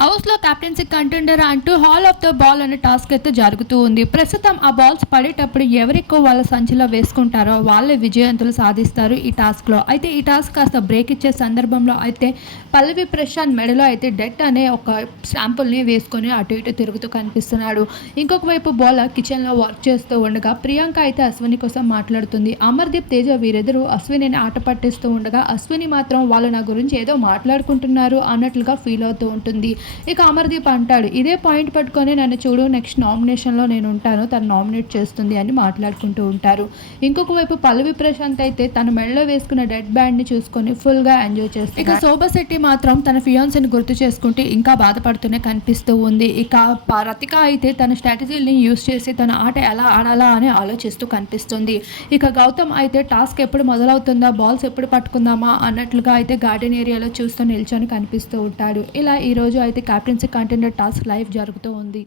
హౌస్లో captaincy contender అంటూ hall of the ball అనే టాస్క్ అయితే జరుగుతూ ఉంది. ప్రస్తుతం ఆ బాల్స్ పడేటప్పుడు ఎవరెక్కువ వాళ్ళ సంచిలో వేసుకుంటారో వాళ్ళే విజయవంతులు సాధిస్తారు ఈ టాస్క్లో అయితే ఈ టాస్క్ కాస్త బ్రేక్ ఇచ్చే సందర్భంలో అయితే పల్లవి ప్రశాంత్ మెడలో అయితే డెట్ అనే ఒక శాంపుల్ని వేసుకొని అటు ఇటు తిరుగుతూ కనిపిస్తున్నాడు. ఇంకొక వైపు బౌలర్ కిచెన్లో వర్క్ చేస్తూ ఉండగా ప్రియాంక అయితే అశ్విని కోసం మాట్లాడుతుంది. అమర్దీప్ తేజ వీరెదురు అశ్వినిని ఆట పట్టిస్తూ ఉండగా అశ్విని మాత్రం వాళ్ళు నా గురించి ఏదో మాట్లాడుకుంటున్నారు అన్నట్లుగా ఫీల్ అవుతూ ఉంటుంది. ఇక అమర్దీప్ అంటాడు ఇదే పాయింట్ పట్టుకొని నన్ను చూడు నెక్స్ట్ నామినేషన్లో నేను ఉంటాను తను నామినేట్ చేస్తుంది అని మాట్లాడుకుంటూ ఉంటారు. ఇంకొక వైపు పల్లవి ప్రశాంత్ అయితే తన మెడలో వేసుకున్న డెడ్ బ్యాండ్ని చూసుకొని ఫుల్గా ఎంజాయ్ చేస్తుంది ఇక శోభా శెట్టి మాత్రం తన ఫియాన్స్ని గుర్తు చేసుకుంటే ఇంకా బాధపడుతూనే కనిపిస్తూ ఉంది. ఇక రతిక అయితే తన స్ట్రాటజీని యూస్ చేసి తన ఆట ఎలా ఆడాలా అని ఆలోచిస్తూ కనిపిస్తుంది. ఇక గౌతమ్ అయితే టాస్క్ ఎప్పుడు మొదలవుతుందా బాల్స్ ఎప్పుడు పట్టుకుందామా అన్నట్లుగా అయితే గార్డెన్ ఏరియాలో చూస్తూ నిల్చొని కనిపిస్తూ ఉంటాడు. ఇలా ఈ రోజు అయితే కెప్టెన్సీ కంటెండర్ టాస్క్ లైవ్ జరుగుతూ ఉంది